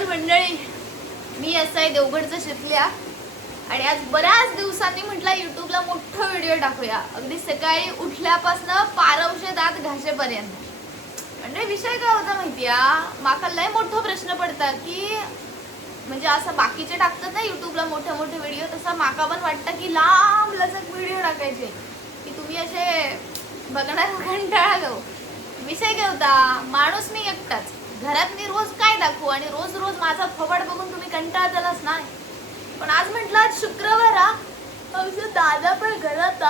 नमस्कार मंडळी, मी आहे देवगडचं शितल्या आणि आज बऱ्याच दिवसांनी म्हटलं युट्यूबला मोठा व्हिडिओ टाकूया. अगदी सकाळी उठल्यापासून पारवशे दात घासेपर्यंत. म्हणजे विषय काय होता माहितीया, माका लय मोठा प्रश्न पडता की म्हणजे असं बाकीचे टाकतात ना युट्यूबला मोठे मोठे व्हिडिओ, तसा माका पण वाटतं की लांब लचक व्हिडिओ टाकायचे की तुम्ही असे बघणार कंटाळा. विषय काय होता, माणूस मी एकटाच घरात, मी रोज काय दाखवू आणि रोज रोज माझा फवाड बघून तुम्ही कंटाळतालच नाही. पण आज म्हटलं आज शुक्रवार आमचं दादा पण घरात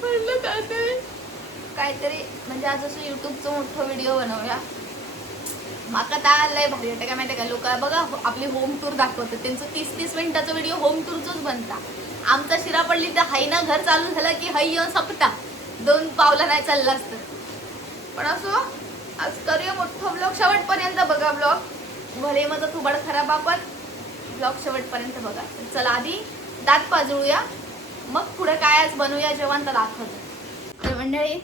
म्हटलं काहीतरी म्हणजे आज असं युट्यूबचं मोठं व्हिडिओ बनवूया. माका तर लय भारी वाटतं. काय माहिती का, लोक बघा आपली होम टूर दाखवतात, त्यांचं 30-30 मिनिटाचा व्हिडिओ होम टूरचंच बनता. आमचा शिरापडली तर हाय ना घर चालू झालं की हाय येऊन सपता, 2 पावलं नाही चाललं असतं. पण असं आज करूया मोठं ब्लॉग, शेवटपर्यंत बघा ब्लॉग. भले माझा थोबाड खराब, आपण ब्लॉग शेवटपर्यंत बघा. चला आधी दात पाजळूया, मग पुढे काय आज बनवूया जेवण तर दाखवतो. तर मंडळी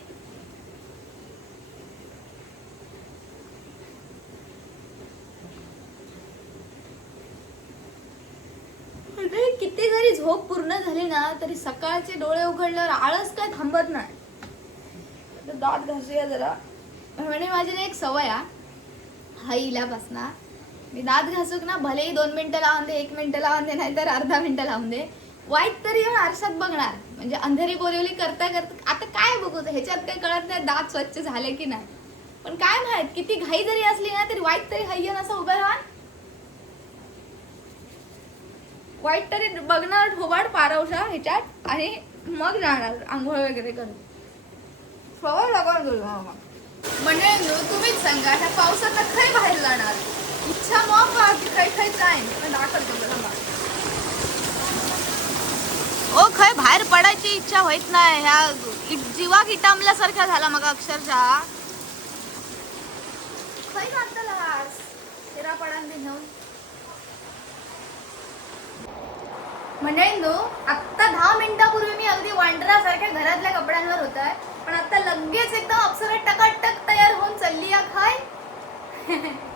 किती जरी झोप पूर्ण झाली ना तरी सकाळचे डोळे उघडल्यावर आळस काय थांबत नाही. दात घासूया जरा. म्हणजे माझी एक सवय हाईलापासून मी दात घासूक ना भलेही 2 मिनिटं लावून दे, 1 मिनिटं लावून दे, नाही तर अर्धा मिनिटं लावून दे, वाईट तरी येऊन आरशात बघणार. म्हणजे अंधेरी बोरिवली करता करता आता काय बघू, ह्याच्यात काही कळत नाही दात स्वच्छ झाले की नाही. पण काय माहित किती घाई जरी असली ना तरी वाईट तरी हाय्यन असं उभं राहा, वाईट तरी बघणार ठोबाड पारवशा ह्याच्यात आणि मग जाणार आंघोळ वगैरे करून. सवय लागून म्हणजे तुम्हीच सांगा, ह्या पावसात खय बाहेर जाणार, इच्छा मग खय खय जाईन पण दाखवतो. ओ खय बाहेर पडायची इच्छा होत नाही, ह्या जीवा किटामल्यासारख्या झाला मग अक्षरशः. खय जातला शिरा पडान घेऊन मंडळींनो. आत्ता 10 मिनिटापूर्वी मी अगदी वांडरासारख्या घरातल्या कपड्यांवर होत आहे, पण आता लगेच एकदम अप्सरा टकाटक तयार होऊन चालली या. खाय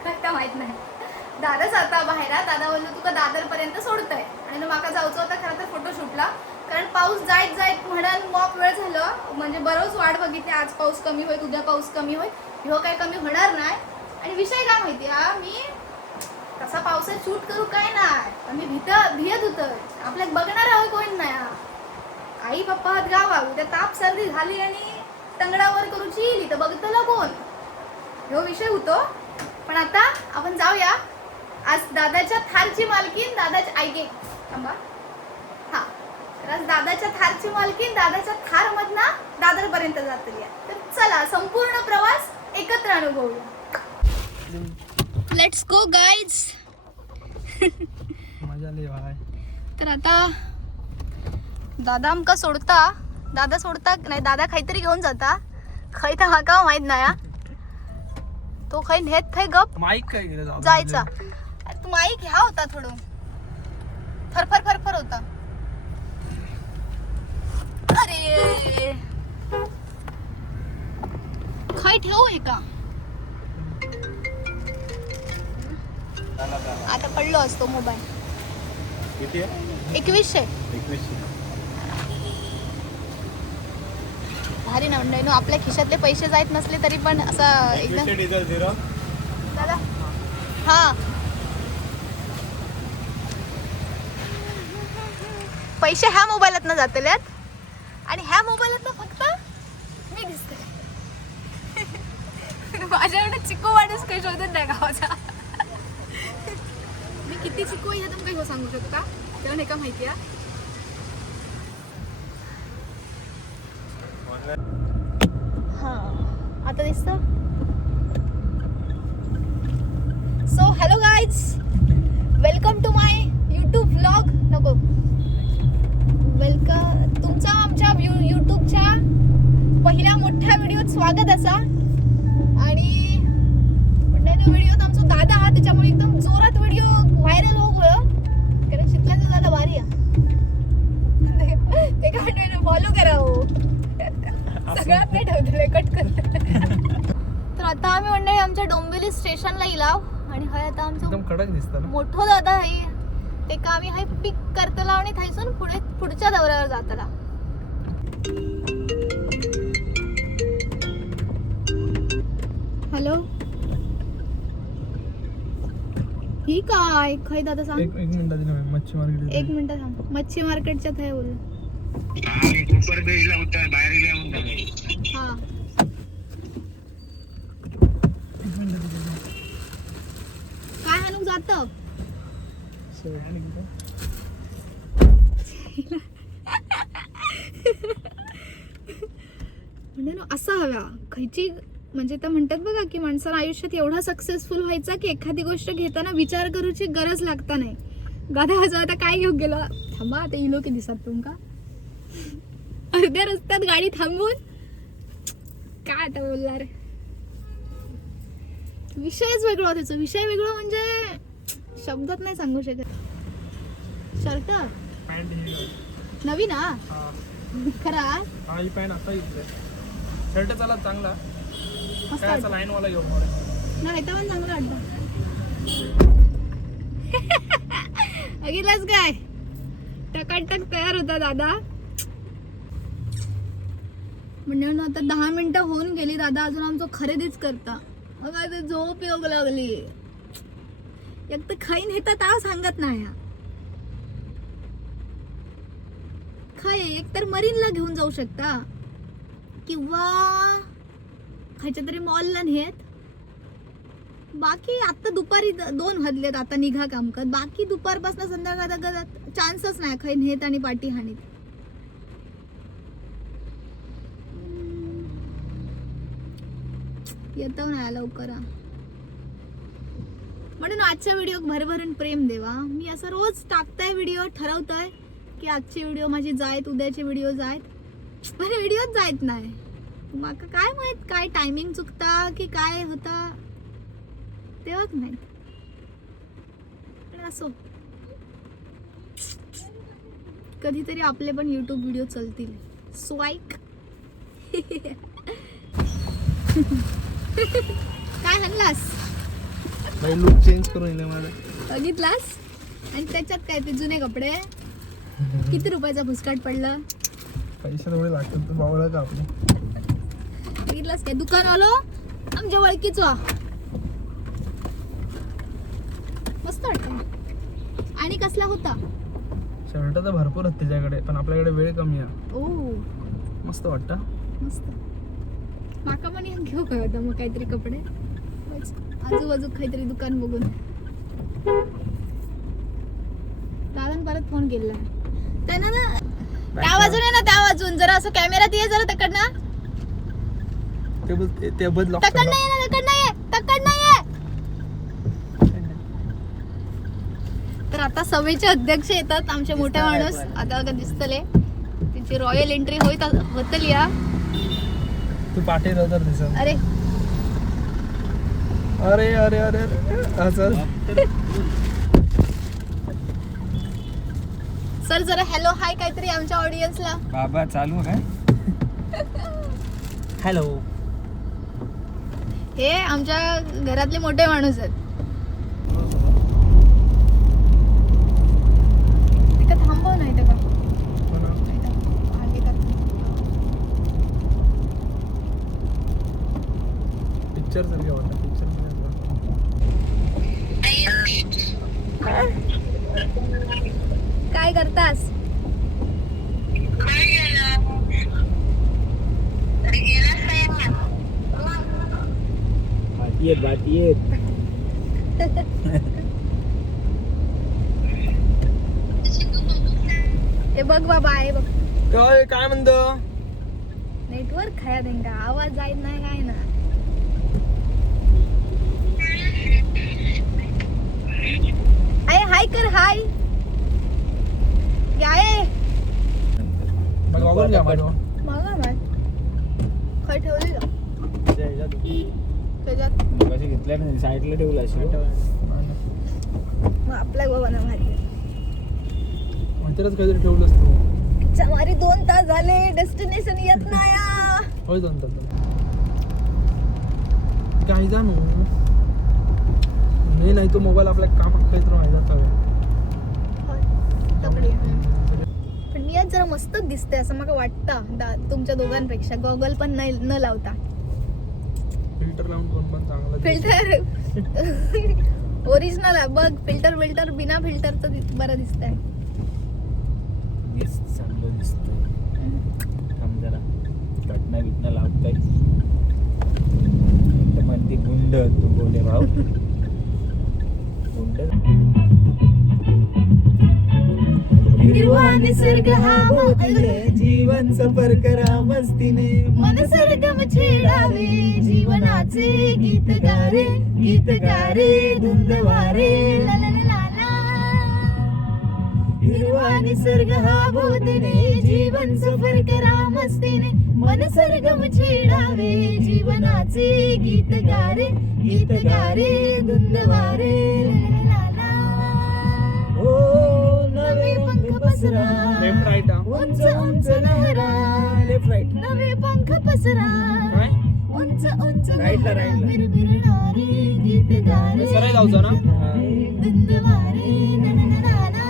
काय माहित नाही. दादाच आता बाहेर, दादा बोललो तुका दादरपर्यंत सोडतंय आणि माका जायचं होतं खरं तर फोटोशूटला, कारण पाऊस जायत जायत म्हणून मॉक वेळ झालं. म्हणजे बरोच वाट बघितली, आज पाऊस कमी होईल, उद्या पाऊस कमी होईल, ह्यो काय कमी होणार नाही. आणि विषय काय माहिती मी तसा पावसात शूट करू काय नाही, आम्ही भियत होत, आपल्याला बघणार आहोत कोण नाही. आई पप्पा गावा उद्या ताप सर्दी झाली आणि तंगडावर करूची येईल तर बघतला कोण, ह्यो विषय होतो. पण आता आपण जाऊया. आज दादाच्या थारची मालकीन, दादाच्या ऐके थांबा हा, तर आज दादाच्या थारची मालकीन दादाच्या थार मधना दादरपर्यंत जातली. तर चला संपूर्ण प्रवास एकत्र अनुभवूया. Let's go guys. मजा ले भाई. तर आता दादा आमका सोडता नाही, दादा काहीतरी घेऊन जाता, खै तर हाका माहित नाही. तो खै नेत थै गप माईक काय गेलं जायचा. तू माईक ह्या होता थोडं फरफर होता. अरे खै ठेवू हे का, आता पडलो असतो मोबाईल. किती आहे? 2100. भारी ना मंडळी, आपल्या खिशातले पैसे जायत नसले तरी पण असं एकदम. डिझेल 0 दादा हा पैसे ह्या मोबाईलात ना जातल्यात आणि ह्या मोबाईलात ना फक्त मी दिसते. माझ्याकडे चिको वाढच काही शोधत नाही गावाचा. मी किती चिको आहे तुम्ही काही सांगू शकता, तेव्हा नाही का माहिती आहे. हा आता दिसतं. So hello guys, welcome to my YouTube vlog. नको वेलकम, तुमचा आमच्या यूट्यूबच्या पहिल्या मोठ्या व्हिडिओत स्वागत असा. आणि व्हिडिओत आमचा दादा हा, त्याच्यामुळे एकदम जोरात व्हिडिओ व्हायरल हो गयो, कारण शिकल्याचं दादा भारी आहे. ते काय म्हणतो फॉलो करा हो, सगळ्यात नाही ठेवतो कट कर. तर आता आम्ही मंडळी आमच्या डोंबिवली स्टेशनला इलाव आणि हय आता आमचं एकदम कडक दिसतं ना. मोठं दादा आहे ते का आम्ही हाय पिक करतला आणि थैसून पुढच्या दौऱ्यावर जातला. हॅलो ही काय खय दादा सांग. एक मिनिट आधी नव्हे, मच्छी मार्केट. एक मिनिट सांग. मच्छी मार्केटच्या थय बोल. हा काय हाणून जात म्हणजे ना असा हवा खयची म्हणजे तर म्हणतात बघा की माणसाला आयुष्यात एवढा सक्सेसफुल व्हायचा की एखादी गोष्ट घेताना विचार करूची गरज लागता नाही. गाधा वाजवा आता काय घेऊन गेलो थांबा आता इलो की दिसत तुमका अर्ध्या रस्त्यात गाडी थांबून काय आता बोलणार. विषयच वेगळा त्याचा विषय वेगळा म्हणजे शब्दात नाही सांगू शकत. शर्ट नवीन हा खरा हा ही पॅन्ट आता घेतली. शर्ट चला चांगला मस्त काय असा लाईन वाला घेऊ मला. नाही तर पण चांगला वाटतं. बघितलंच काय टकाटक तयार होता दादा. म्हणजे आता 10 मिनिटं होऊन गेली दादा अजून आमचं खरेदीच करता. अगं ते झोप योग लागली. एक तर खाईन हेता ताव सांगत नाही. खाय एक तर मरीनला घेऊन जाऊ शकता किंवा खायच्या तरी मॉलला नेत. बाकी आता दुपारी 2 वाजलेत आता निघा काम करत. बाकी दुपारपासून संध्याकाळ चान्सच नाही खाईन हेत आणि पाठी हाणीत. येतो ना लवकर म्हणून आजच्या व्हिडिओ भरभरून प्रेम देवा. मी असं रोज टाकताय व्हिडिओ ठरवतोय की आजची व्हिडिओ माझी जायत उद्याची व्हिडिओ जायत पण व्हिडिओच जायत नाही. माका काय माहित काय टायमिंग चुकता की काय होता तेव्हाच माहित. पण असो कधीतरी आपले पण युट्यूब व्हिडिओ चलतील. स्वाईक काय म्हणलास भाई लुक चेंज करून येईल माझा. बघितलास आणि त्याच्यात काय ते जुने कपडे किती रुपयाचा भुसकाट पडला. पैसे थोडे लागतात तर बावळा का आपले. बघितलास काय दुकान आलो आमच्या ओळखीचा मस्त वाटत. आणि कसला होता शर्ट तर भरपूर आहेत त्याच्याकडे पण आपल्याकडे वेळ कमी आहे. ओ मस्त वाटतं मस्त. माका पण एक घेऊ काय होता मग काहीतरी कपडे आजूबाजू काहीतरी दुकान बघून. दादान परत फोन केला त्यांना ना त्या बाजूने ना त्या बाजून जरा असं कॅमेरात ये जरा तकडनं ते बदल तकड नाही ना तकड नाहीये तकड नाहीये. तर आता सभेचे अध्यक्ष येतात आमचे मोठे माणूस. आता बघा दिसतले तिची रॉयल एंट्री होतली या. तू पाठी तर दिसत. अरे अरे अरे अरे असं सर जरा हॅलो हाय काहीतरी आमच्या ऑडियन्सला. बाबा चालू काय. हॅलो हे आमच्या घरातले मोठे माणूस आहेत. तिकडे थांबव नाही तर का पिक्चर सारखे वाटतं. काय करतास. बाती हे बघ बाबा आहे बघ काय म्हणतो. नेटवर्क खाया देंगा आवाज जायत नाही काय ना. अरे हाय कर हाय काय बघून घ्या माझ्या मागा माय खय ठेवली त्याच्यात घेतल्या नाही साईडला ठेवला मग आपल्या बाबांना माहिती मंदिरात काहीतरी ठेवलं असतो. चमारी 2 तास झाले डेस्टिनेशन येत नाही. होय 2 तास काय जाणू हे नाही तो मोबाईल आपल्या कामात काहीतरी व्हायचा तगडी. पण मी आज जरा मस्तच दिसते असं मला वाटतं तुमच्या दोघांपेक्षा. गॉगल पण नाही न लावता. फिल्टर लावून पण चांगला फिल्टर ओरिजिनल आहे बघ. फिल्टर बिना फिल्टरचं बरं दिसतंय. चांगलं दिसतंय. काम जरा घटना लावताय म्हणते गुंड तू बोले भाऊ. गुंड हिरवा निसर्ग हा जीवन सफर करा मस्तीने मन सरगम छेडावे जीवनाचे गीत गारे धुंद वारे ला ला ला ला ला. हिरवा निसर्ग हा बोधने जीवन सफर करा मस्तीने मन सरगम छेडावे जीवनाचे गीत गारे धुंद वारे ला ला ला ला. ओ नवे पंख पसरा लेफ्ट राईट उंच उंच लहरा लेफ्ट राईट नवे पंख पसरा काय उंच उंच राईटला, लहरा राईटला. बिरबिरणारे गीत गारे सरळ जायचं ना? धुंद वारे ला ला ला ला ला.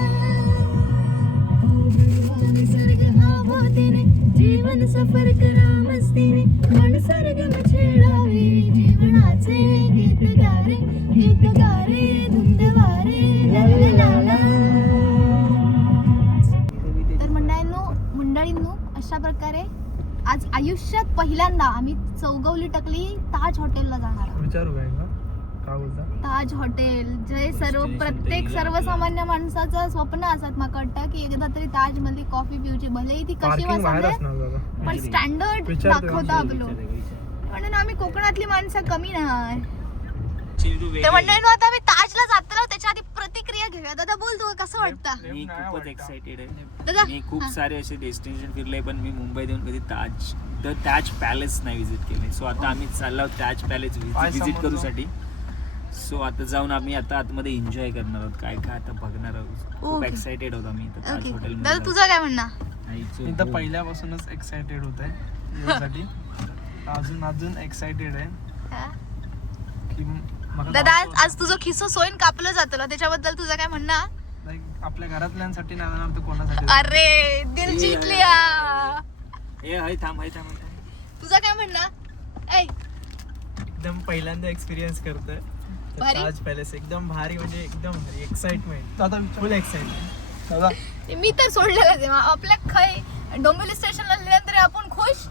निसर्ग हा बोधेने जीवन सफर करा मस्तीने मन सरगम छेडावे जीवनाचे गीत गारे धुंद वारे ला ला ला ला. तर मंडळींनो अशा प्रकारे आज आयुष्यात पहिल्यांदा आम्ही चौगवली टकली ताज हॉटेलला जाणार आहोत. विचारू काय बोलता? ताज हॉटेल जे प्रत्येक सर्वसामान्य माणसाचं स्वप्न असत. मला वाटतं की एकदा तरी ताज मध्ये कॉफी पिऊची भले ती कशी पार्किंग बाहेर वाजते असणार दादा. पण स्टँडर्ड विचारतोय दाखवता आपलं. म्हणून आम्ही कोकणातली माणसं कमी नाही. तर मंडळींनो आता आम्ही ताजला जातो ना त्याच्या आधी प्रतिक्रिया घेऊया. दादा बोल तू कसं वाटतं? मी खूपच एक्साइटेड आहे. दादा मी खूप सारे असे डेस्टिनेशन फिरले पण मी मुंबईत येऊन कधी ताज पॅलेस नाही विजिट केले. सो आता आम्ही चाललो ताज पॅलेस विजिट करू साठी. सो आता जाऊन आम्ही आता आतमध्ये एन्जॉय करणार आहोत. काय काय आता बघणार आहोत. खूप Okay. एक्साइटेड आहोत आम्ही ताज ओके हॉटेल दादा तुझं काय म्हणणं? मी तर पहिल्यापासूनच एक्साइटेड होत आहे यासाठी. अजून एक्साइटेड आहे हा? की दादा आज तुझं खिस्सो सोयीन कापलं जातं त्याच्याबद्दल तुझं काय म्हणणं? लाईक आपल्या घरातल्यांसाठी नाही जाणार तर कोणासाठी? अरे दिल जीत लिया. थांब तुझं काय म्हणणं? ऐ एकदम पहिल्यांदा एक्सपिरियन्स करतोय भारी? ताज पॅलेस एकदम भारी म्हणजे एकदम भारी एक्साइटमेंट दादा फुल एक्साइटमेंट. दादा मी तर सोडलेलं तेव्हा आपल्या खै डोंबिवली स्टेशनला लिहिल्यानंतर आपण खुश.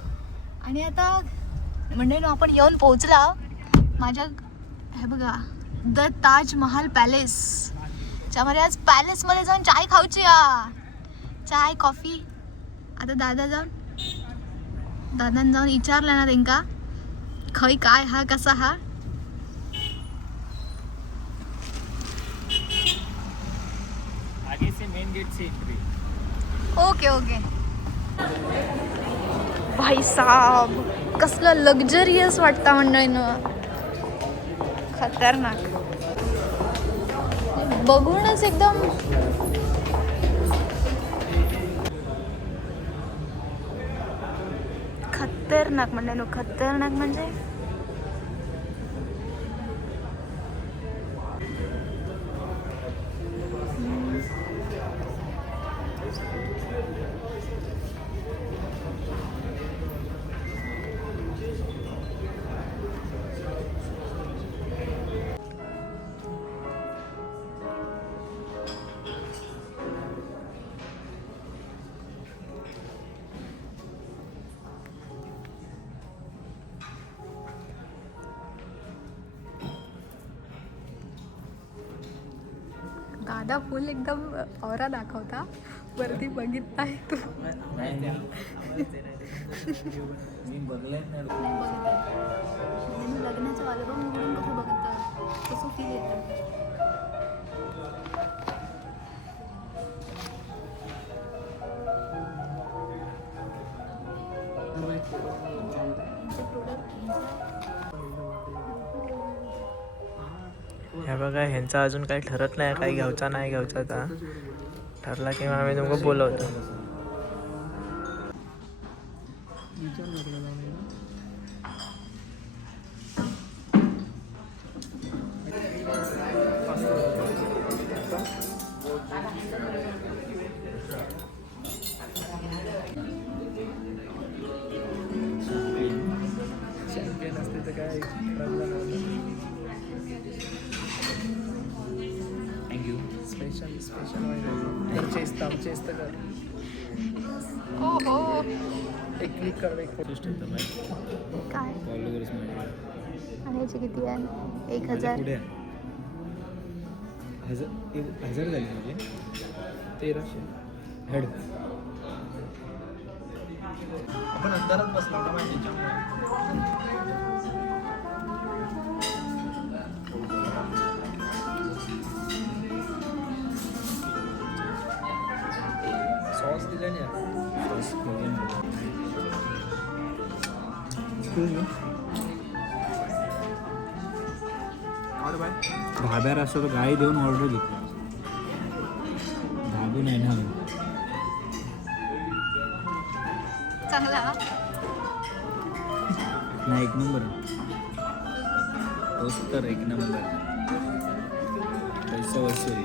आणि आता म्हणजे आपण येऊन पोहोचला माझ्या हे बघा द ताज महाल पॅलेस. त्याच्यामध्ये आज पॅलेसमध्ये जाऊन चाय खाऊची चाय कॉफी. आता दादांना जाऊन विचारलं ना त्यांका खै काय हा कसा हा. आगे से मेन गेट से एंट्री. ओके भाई साहब कसलं लक्झरियस वाटतं मंडळीनं. खतरनाक बघूनच एकदम खतरनाक मंडळीनं. खतरनाक म्हणजे दादा फुल एकदम औरा दाखवता. वरती बघितलाय तू? मी बघले नाही. लग्नाचं अल्बम म्हणून कसं बघितलं कसं फील येतं. हे बघा ह्यांचं अजून काही ठरत नाही काही घ्यायचा नाही घ्यायचा. आता ठरला की आम्ही तुमको बोलवतो. स्पेशल चेस्त कर हो हो एक क्लिक कर एक फोटो काय फॉलोअर्स आणि याची किती आहे 1000 पुढे हजार झाले म्हणजे 1300 हेड आपण अंधारात बसलो ना माहिती सॉस दिला नाही और बाय ढाब्यावर असं तर गाई देऊन ऑर्डर घेतली ढाबू नाही ना चांगला नाही एक नंबर तोच तर एक नंबर पैसा वसूल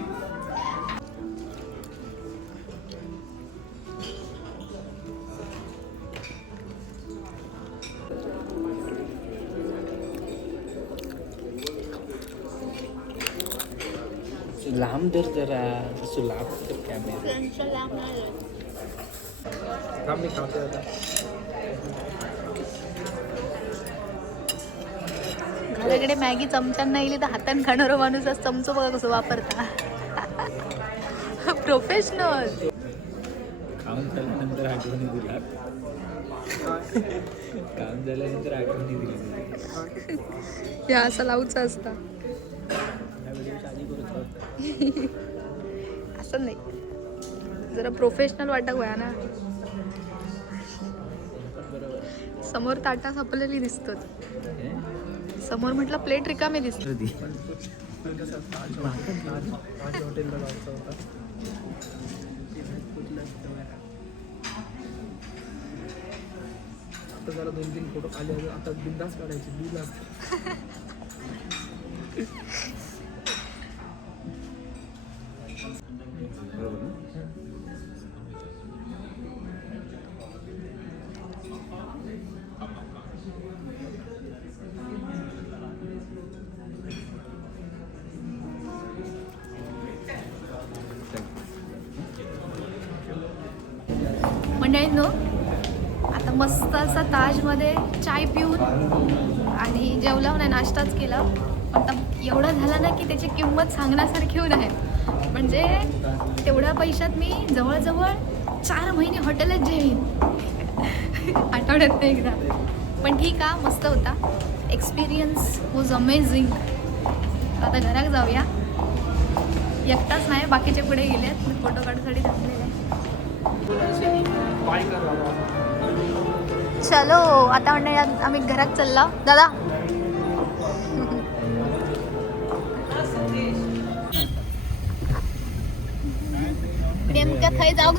लांब धर जरा तसं लांब तर कॅमेरा काम मी खाते आता घराकडे मॅगी चमच्यानं येईल तर हातानं खाणारा माणूस आज चमचो बघा कसं वापरता प्रोफेशनल काम झाल्यानंतर आठवणी दिला काम झाल्यानंतर आठवणी दिली या असं लावूचं असतं असं नाही जरा प्रोफेशनल वाटत वया ना समोर ताटा सापलेली दिसतात समोर म्हटलं प्लेट रिकामी दिसत हॉटेलला जायचं होता आता जरा 2-3 फोटो आले आता बिंदास काढायचे बिल असते मंडळींनो आता मस्त असा ताजमध्ये चाय पिऊन आणि जेवलं नाही नाश्ताच केला पण आता एवढा झाला ना की त्याची किंमत सांगण्यासारखी होऊन आहे म्हणजे तेवढ्या पैशात मी जवळजवळ 4 महिने हॉटेलच जेवीन आठवड्यात एकदा पण ठीक आहे मस्त होता एक्सपिरियन्स वॉज अमेझिंग आता घरात जाऊया एकटाच नाही बाकीचे पुढे गेलेत फोटो काढण्यासाठी थांबलेले आहे चलो आता म्हणजे आम्ही घरात चालला दादा नेमक्या थंय जाऊ